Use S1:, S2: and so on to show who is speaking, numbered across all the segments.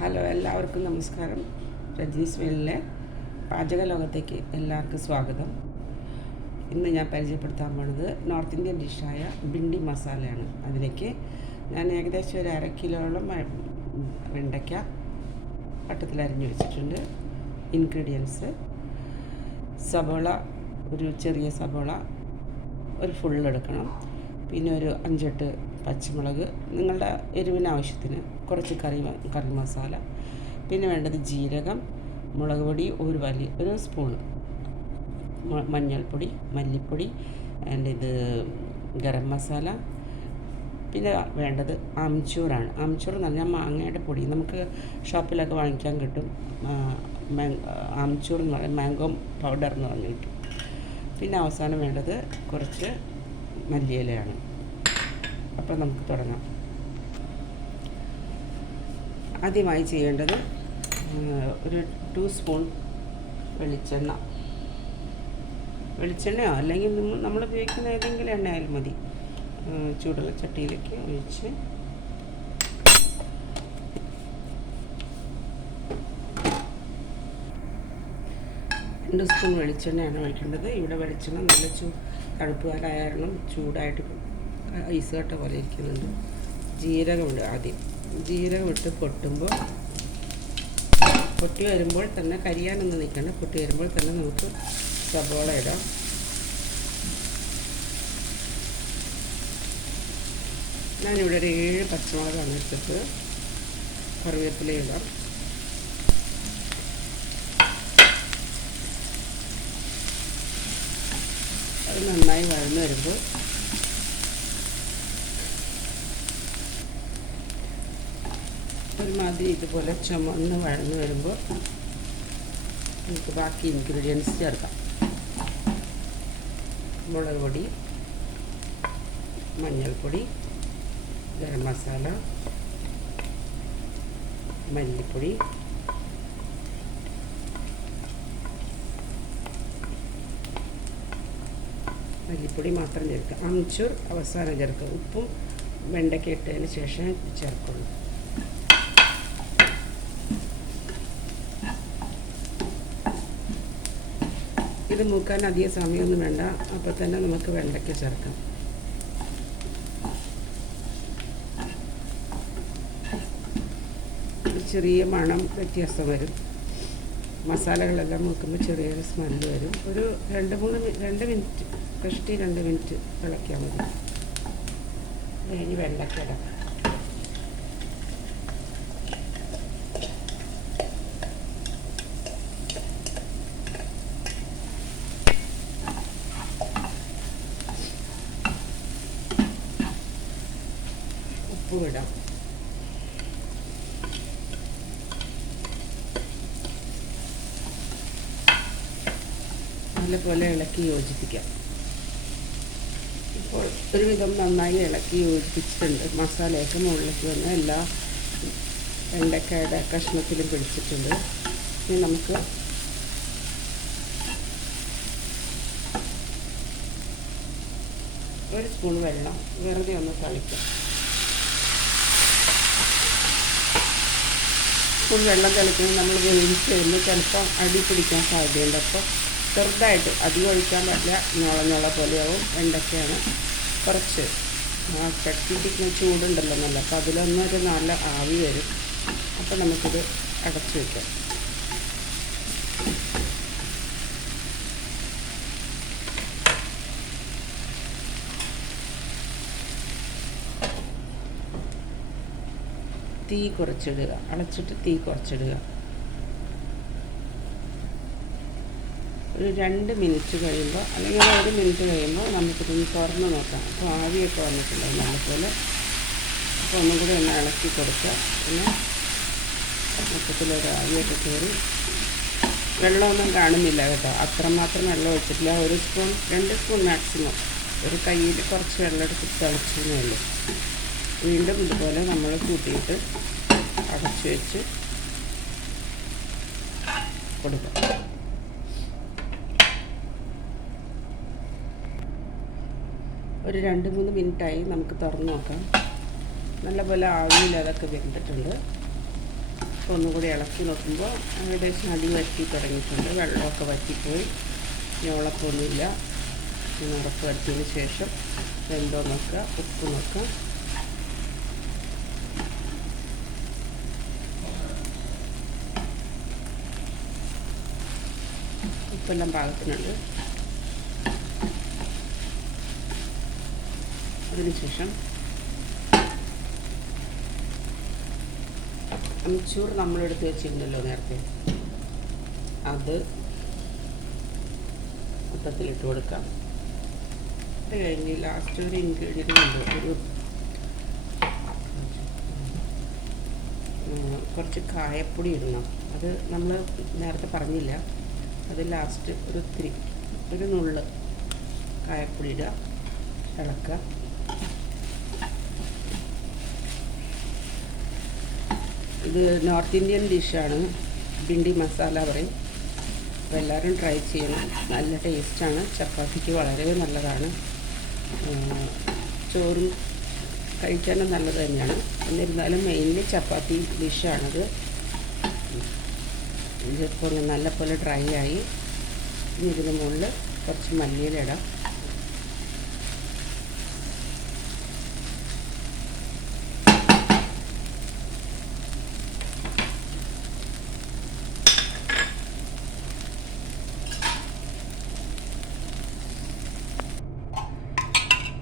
S1: Hello എല്ലാവർക്കും നമസ്കാരം. രജനീസ് വേലിലെ പാചക ലോകത്തേക്ക് എല്ലാവർക്കും സ്വാഗതം. ഇന്ന് ഞാൻ പരിചയപ്പെടുത്താൻ പോണത് നോർത്ത് ഇന്ത്യൻ ഡിഷായ ബിണ്ടി മസാലയാണ്. അതിലേക്ക് ഞാൻ ഏകദേശം ഒരു അര കിലോളം വെണ്ടയ്ക്ക വട്ടത്തിൽ അരിഞ്ഞു വെച്ചിട്ടുണ്ട്. ഇൻഗ്രീഡിയൻസ് സബോള ഒരു ചെറിയ സബോള ഒരു ഫുൾ എടുക്കണം. പിന്നെ ഒരു അഞ്ചെട്ട് പച്ചമുളക് നിങ്ങളുടെ എരിവിന് ആവശ്യത്തിന് കുറച്ച് കറി കറി മസാല പിന്നെ വേണ്ടത് ജീരകം മുളക് പൊടി ഒരു വലിയ ഒരു സ്പൂൺ മഞ്ഞൾപ്പൊടി മല്ലിപ്പൊടി ആൻഡ് ഇത് ഗരം മസാല. പിന്നെ വേണ്ടത് അംചൂറാണ് അംചൂർ എന്ന് പറഞ്ഞാൽ മാങ്ങയുടെ പൊടി. നമുക്ക് ഷോപ്പിലൊക്കെ വാങ്ങിക്കാൻ കിട്ടും. അംചൂർ എന്ന് പറഞ്ഞാൽ മാംഗോ പൗഡർ എന്ന് പറഞ്ഞ് കിട്ടും പിന്നെ അവസാനം വേണ്ടത് കുറച്ച് മല്ലിയിലയാണ്. അപ്പോൾ നമുക്ക് തുടങ്ങാം. ആദ്യമായി ചെയ്യേണ്ടത് ഒരു ടു സ്പൂൺ വെളിച്ചെണ്ണ. വെളിച്ചെണ്ണയോ? അല്ലെങ്കിൽ നമ്മൾ ഉപയോഗിക്കുന്ന ഏതെങ്കിലും എണ്ണ ആയാലും മതി ചൂടുള്ള ചട്ടിയിലേക്ക് ഒഴിച്ച്. രണ്ട് സ്പൂൺ വെളിച്ചെണ്ണയാണ് ഒഴിക്കേണ്ടത്. ഇവിടെ വെളിച്ചെണ്ണ നല്ല ചൂ തണുപ്പ് ചൂടായിട്ട് ഐസ് കട്ട പോലെ ഇരിക്കുന്നുണ്ട്. ജീരകമുണ്ട് ആദ്യം. ജീരകം ഇട്ട് പൊട്ടുമ്പോൾ പൊട്ടി വരുമ്പോൾ തന്നെ കരിയാനൊന്നും നിൽക്കണ്ട. പൊട്ടി വരുമ്പോൾ തന്നെ നമുക്ക് സബോള ഇടാം. ഞാനിവിടെ ഒരു ഏഴ് പച്ചമുളകാണ് എടുത്തിട്ട് കറിവേപ്പില ഇടാം. അത് നന്നായി വഴന്നു വരുമ്പോൾ ഒരുമാതിരി ഇതുപോലെ ചുമന്ന് വഴന്നു വരുമ്പോൾ നമുക്ക് ബാക്കി ഇൻഗ്രീഡിയൻസ് ചേർക്കാം. മുളക് പൊടി മഞ്ഞൾപ്പൊടി ഗരം മസാല മല്ലിപ്പൊടി മല്ലിപ്പൊടി മാത്രം ചേർക്കുക അംചൂർ അവസാനം ചേർക്കുക ഉപ്പും വെണ്ടയ്ക്ക ഇട്ടതിന് ശേഷം ചേർക്കുള്ളൂ ഇത് മൂക്കാൻ അധികം സമയമൊന്നും വേണ്ട. അപ്പോൾ തന്നെ നമുക്ക് വെണ്ടയ്ക്ക ചേർക്കാം. ചെറിയ മണം വ്യത്യാസം വരും. മസാലകളെല്ലാം മൂക്കുമ്പോൾ ചെറിയൊരു സ്മെല്ല് വരും. ഒരു രണ്ട് മൂന്ന് രണ്ട് മിനിറ്റ് ഫസ്റ്റ് രണ്ട് മിനിറ്റ് ഇളക്കിയാൽ മതി. ഇനി കഴിഞ്ഞ് ഇടാം. നല്ലപോലെ ഇളക്കി യോജിപ്പിക്കാം. ഇപ്പോൾ ഒരുവിധം നന്നായി ഇളക്കി യോജിപ്പിച്ചിട്ടുണ്ട്. മസാലയൊക്കെ മുകളിലേക്ക് വന്ന് എല്ലാ വെണ്ടക്കായുടെ കഷ്ണത്തിലും പിടിച്ചിട്ടുണ്ട്. ഇനി നമുക്ക് ഒരു സ്പൂൺ വെള്ളം വെറുതെ ഒന്ന് തളിക്കാം. സ്പൂൺ വെള്ളം തിളക്കുന്നത് നമ്മൾ വേവിച്ച് വരുമ്പോൾ ചിലപ്പം അടി പിടിക്കാൻ സാധ്യതയുണ്ട്. അപ്പോൾ ചെറുതായിട്ട് അധികം ഒഴിക്കാൻ പറ്റില്ല. ഞൊള ഞൊള പോലെയാവും. വെണ്ടയ്ക്കയാണ് കുറച്ച്. ആ ചട്ടിക്ക് ചൂടുണ്ടല്ലോ നല്ല. അപ്പോൾ അതിലൊന്നൊരു നല്ല ആവി വരും. അപ്പോൾ നമുക്കിത് അടച്ചു വയ്ക്കാം തീ കുറച്ചിടുക. അടച്ചിട്ട് തീ കുറച്ചിടുക. ഒരു രണ്ട് മിനിറ്റ് കഴിയുമ്പോൾ അല്ലെങ്കിൽ ഒരു മിനിറ്റ് കഴിയുമ്പോൾ നമുക്കിതൊന്ന് തുറന്ന് നോക്കാം. അപ്പോൾ ആവിയൊക്കെ വന്നിട്ടുണ്ടാവും നല്ലപോലെ. അപ്പോൾ ഒന്നും കൂടി ഒന്ന് ഇളക്കി കൊടുക്കുക പിന്നെ മൊത്തത്തിലൊരു ആവിയൊക്കെ കയറി. വെള്ളമൊന്നും കാണുന്നില്ല കേട്ടോ. അത്രമാത്രം വെള്ളം ഒഴിച്ചിട്ടില്ല. ഒരു സ്പൂൺ രണ്ട് സ്പൂൺ മാക്സിമം. ഒരു കയ്യിൽ കുറച്ച് വെള്ളം എടുത്ത് തിളച്ചതേ ഉള്ളൂ. വീണ്ടും ഇതുപോലെ നമ്മൾ കൂട്ടിയിട്ട് അടച്ചു വെച്ച് കൊടുക്കാം. ഒരു രണ്ട് മൂന്ന് മിനിറ്റായി നമുക്ക് തുറന്ന് നോക്കാം. നല്ലപോലെ ആവിയിൽ അതൊക്കെ വെന്തിട്ടുണ്ട്. ഒന്നുകൂടി ഇളക്കി നോക്കുമ്പോൾ ഏകദേശം അടി വറ്റി തുടങ്ങിയിട്ടുണ്ട്. വെള്ളമൊക്കെ വറ്റിപ്പോയി. ഞോളപ്പൊന്നുമില്ല ഉറപ്പ് വരുത്തിയതിന് ശേഷം വെന്തോ നോക്കുക ഉപ്പ് നോക്കുക. ഉപ്പെല്ലാം പാകത്തിനുണ്ട്. അതിനുശേഷം അമിച്ചൂർ നമ്മളെടുത്ത് വെച്ചിരുന്നല്ലോ നേരത്തെ. അത് മൊത്തത്തിലിട്ട് കൊടുക്കാം. അത് കഴിഞ്ഞ് ലാസ്റ്റ് ഒരു ഇൻഗ്രീഡിയന്റ് ഉണ്ട്. ഒരു കുറച്ച് കായപ്പൊടി ഇടണം. അത് നമ്മൾ നേരത്തെ പറഞ്ഞില്ല. അത് ലാസ്റ്റ് ഒരു ഒത്തിരി ഒരു നുള്ള് കായപ്പൊടി ഇടുക ഇളക്കുക. ഇത് നോർത്ത് ഇന്ത്യൻ ഡിഷാണ് ബിണ്ടി മസാല പറയും. അപ്പോൾ എല്ലാവരും ട്രൈ ചെയ്യണം. നല്ല ടേസ്റ്റാണ് ചപ്പാത്തിക്ക് വളരെ നല്ലതാണ്. ചോറും കഴിക്കാനും നല്ലത് തന്നെയാണ്. എന്നിരുന്നാലും മെയിൻലി ചപ്പാത്തി ഡിഷാണത് ഇതിപ്പോൾ നല്ലപോലെ ഡ്രൈ ആയി. ഇനി ഇതിന് മുകളിൽ കുറച്ച് മല്ലിയില ഇടാം.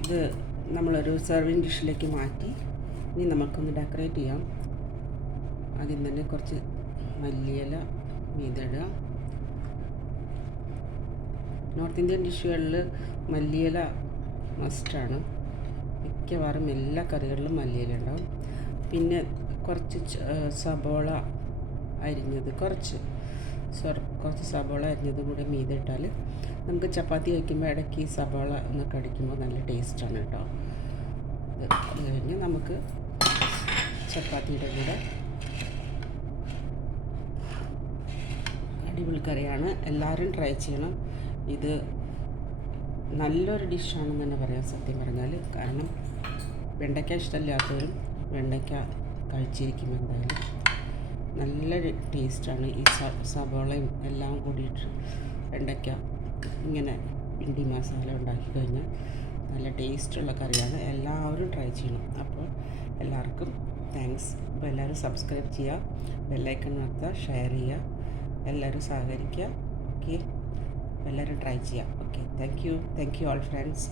S1: ഇത് നമ്മളൊരു സെർവിങ് ഡിഷിലേക്ക് മാറ്റി. ഇനി നമുക്കൊന്ന് ഡെക്കറേറ്റ് ചെയ്യാം. ആദ്യം തന്നെ കുറച്ച് മല്ലിയില മീതിടുക നോർത്ത് ഇന്ത്യൻ ഡിഷുകളിൽ മല്ലിയില മസ്റ്റാണ്. മിക്കവാറും എല്ലാ കറികളിലും മല്ലിയില ഉണ്ടാവും. പിന്നെ കുറച്ച് സബോള അരിഞ്ഞത് കുറച്ച് സോറി കുറച്ച് സബോള അരിഞ്ഞത് കൂടെ മീതിട്ടാൽ നമുക്ക് ചപ്പാത്തി വയ്ക്കുമ്പോൾ ഇടയ്ക്ക് സബോള ഒന്ന് കടിക്കുമ്പോൾ നല്ല ടേസ്റ്റാണ് കേട്ടോ അത് കഴിഞ്ഞ് നമുക്ക് ചപ്പാത്തിയുടെ കൂടെ അടിപൊളി കറിയാണ് എല്ലാവരും ട്രൈ ചെയ്യണം. ഇത് നല്ലൊരു ഡിഷാണെന്ന് തന്നെ പറയാം സത്യം പറഞ്ഞാൽ കാരണം വെണ്ടയ്ക്ക ഇഷ്ടമില്ലാത്തവരും വെണ്ടയ്ക്ക കഴിച്ചിരിക്കും എന്തായാലും. നല്ല ടേസ്റ്റാണ് ഈ സബോളയും എല്ലാം കൂടിയിട്ട് വെണ്ടയ്ക്ക ഇങ്ങനെ പിണ്ടി മസാല ഉണ്ടാക്കി കഴിഞ്ഞാൽ നല്ല ടേസ്റ്റുള്ള കറിയാണ്. എല്ലാവരും ട്രൈ ചെയ്യണം. അപ്പോൾ എല്ലാവർക്കും താങ്ക്സ് അപ്പോൾ എല്ലാവരും സബ്സ്ക്രൈബ് ചെയ്യുക ബെല്ലൈക്കൺ നടത്തുക ഷെയർ ചെയ്യുക. എല്ലാവരും സഹകരിക്കുക. ഓക്കെ എല്ലാവരും ട്രൈ ചെയ്യാം okay thank you thank you all friends